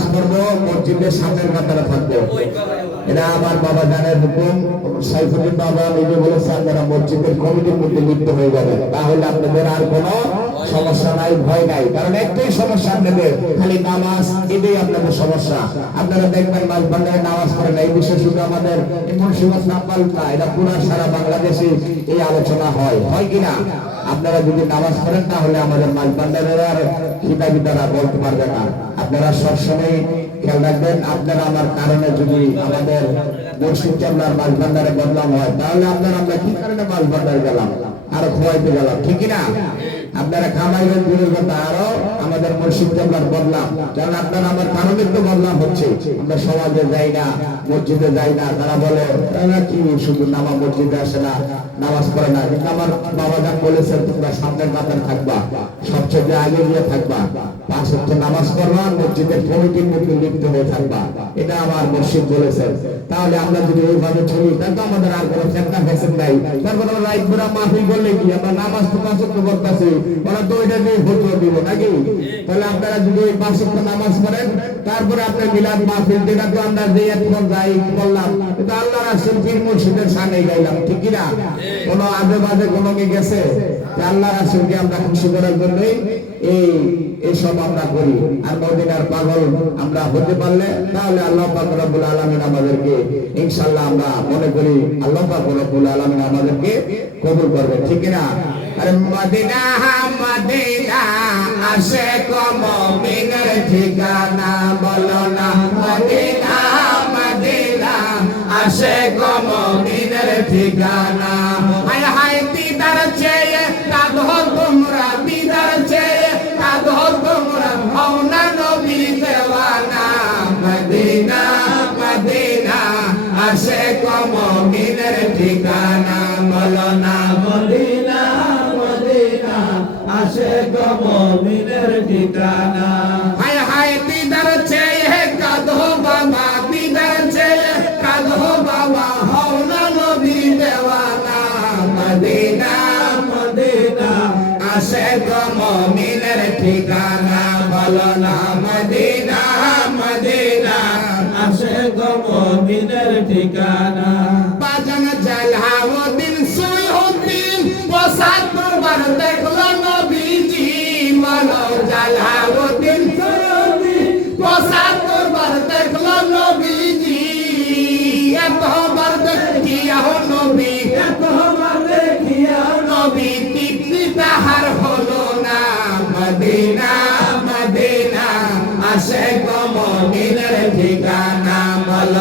নামাজ পড়ব, মসজিদের সামনের কাতারে থাকব। এটা আমার বাবা জানের হুকুম। সাইফুদ্দিন বাবা নিজে বলেছে, আপনারা মসজিদের কমিটির মধ্যে লিপ্ত হয়ে যাবে তাহলে আপনাদের আর কোনো সমস্যা নাই, ভয় নাই। কারণ একটাই সমস্যা আপনাদের, খালি নামাজ, এটাই আপনাদের সমস্যা। আপনারা দেখবেন মাঝ ভান্ডারে নামাজ পড়েন এই বিষয়ে শুধু আমাদের নাম্বাল না এটা পুরো সারা বাংলাদেশে এই আলোচনা হয়। হয় কিনা আপনারা যদি নামাজ পড়েন, তাহলে আমাদের মাঝ ভান্ডারের আর খিতাবিদারা বলতে পারবে না। আপনারা সবসময় খেয়াল রাখবেন, আপনারা আমার কারণে যদি আমাদের মুর্শিদ চামড়ার মাছ ভান্ডারে বদলাম হয়, তাহলে আপনারা আমরা কি কারণে মাছ ভান্ডারে গেলাম? আরও খোয়াইতে গেলাম ঠিকই না? আপনারা খামাইবেন দূরের কথা আরও আমাদের মুর্শিদ চামড়ার বদলাম। কারণ আপনারা আমার কারণে তো বদলাম হচ্ছে। আমরা সমাজে যাই না, মসজিদে যাই না। তারা বলে, তারা কি শুধু নামা মসজিদে আসে না, নামাজ পড়ে না? কিন্তু আমার বাবা যান বলেছেন, তোমরা সামনের কাতার থাকবা, সবচেয়ে আগে গিয়ে থাকবা। পাঁচ হচ্ছে নামাজ পড়বা মসজিদের কমিটির মধ্যে লিপ্ত হয়ে থাকবা। এটা আমার মসজিদ বলেছেন। তাহলে আমরা যদি ওইভাবে চলি, তাহলে আমাদের আর কোনো চেষ্টা ফেসেন নাই। তারপর আমরা রাইট পুরা মাফি করলে কি? আমরা নামাজ তো পাঁচ ওয়াক্ত করতেছি ওরা তো ওইটা দিয়ে ফটো দিব নাকি? তাহলে আপনারা যদি ওই পাঁচ ওয়াক্ত নামাজ পড়েন, তারপরে আপনি মিলাদ মাহফিল, যেটা তো আমরা যে এখন যাই করলাম, এটা আল্লাহ রাসূল পীর মুর্শিদের সামনে গাইলাম, ঠিক না? কোনো আজে বাজে কোনো কি গেছে? আল্লাহ রাসূলকে আমরা খুশি করার জন্যই এই এসব আমরা করি। আর মদিনার পাগল আমরা হতে পারলে, তাহলে আল্লাহ পাক রব্বুল আলামিন আমাদেরকে, ইনশাআল্লাহ আমরা মনে করি আল্লাহ পাক রব্বুল আলামিন আমাদেরকে কবুল করবে ঠিক না? আরে মদিনা মদিনা আসে কম মিনের ঠিকানা, বলো না মদিনা মদিনা আসে কম মিনের ঠিকানা। হায় হায় দিদার চেয়ে কাঁদো তোমরা, দিদার চেয়ে কাঁদো তোমরা, ভাওনা নবী দেওয়ানা। মদিনা মদিনা আসে কম ঠিকানা, বলো না আসে গমিনের ঠিকানা। হায় হায় দিদার চেয়ে কাঁদো বাবা দিদার চেয়ে কাঁদো বাবা ভাওনা নবী দেওয়ানা। মদিনা মদিনা আসে কম মিনের ঠিকানা। বলো না মদিনা মদিনা আসে গমিনের ঠিকানা।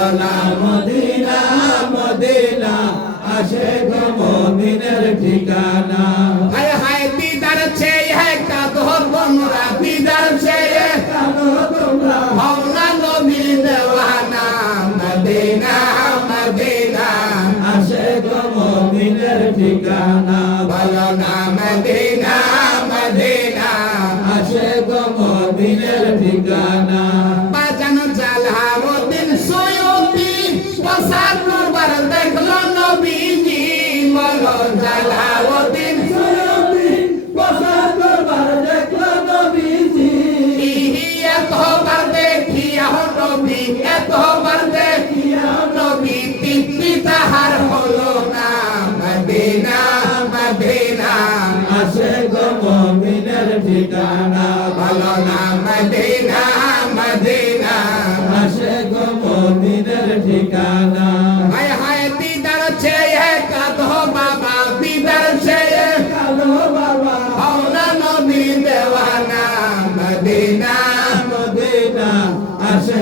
বলো না মদিনা মদিনা আসে মদিনের ঠিকানা।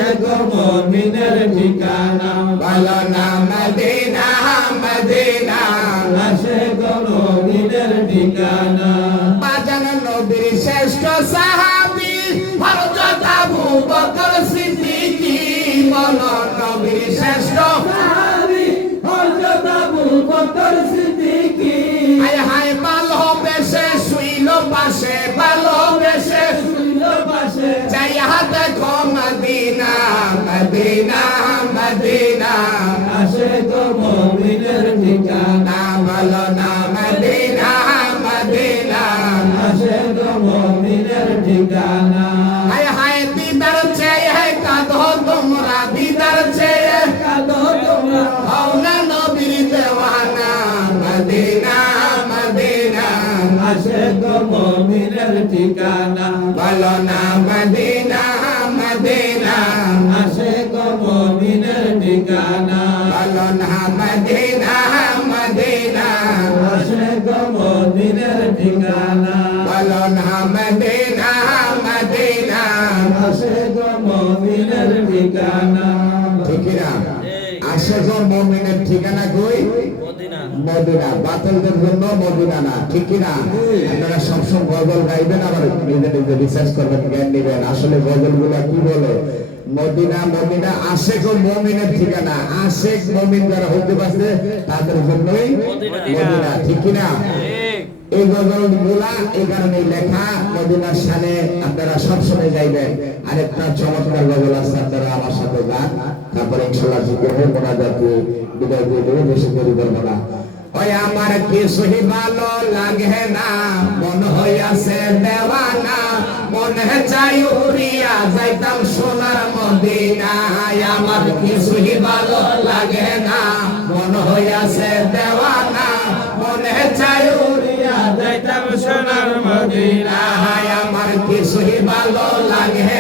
আসে গমিনের ঠিকানা। বলো নাম মদিনা মুমিনের ঠিকানা বলো না মদিনা মদিনা আসে তো হায় হায় দিদার চেয়ে কাঁদো তোমরা দিদার চেয়ে কাঁদো তোমরা হও না নবীর দেওয়ানা মদিনা মদিনা আসে তো মুমিনের ঠিকানা বলো না মদিনা ঠিকানা মমিনের ঠিকানা কই? মদিনা। বাতিলদের জন্য মদিনা না ঠিক না? আপনারা সবসময় গজল গাইবেন আবার নিজে নিজে রিসার্চ করবেন জ্ঞান নেবেন। আসলে গজলগুলা কি বলে? মদিনা মদিনা আশেখ ও মমিনের ঠিকানা। আশেখ মমিন যারা হতে পারছে তাদের জন্যই মদিনা। ঠিক না এই গজলগুলা এই কারণে লেখা মদিনার আপনারা সবসময় যাইবেন। আরেকটা চমৎকার গজল আছে আপনারা আমার সাথে গান তারপরে ইনশাল্লাহ জিজ্ঞেস হবে মোনাজাতি বিদায় দিয়ে দেবে বেশি দেরি করব না। ওই আমার কিছুই ভালো লাগে না মন হইয়াছে দেওয়ানা। মনে চাই উড়িয়া যাইতাম সোনার মদিনায় আমার কিছুই ভালো লাগে না। মন হইয়াছে দেওয়ানা, মনে চাই উড়িয়া যাইতাম সোনার মদিনা মদিনায়। আমার কিছুই ভালো লাগে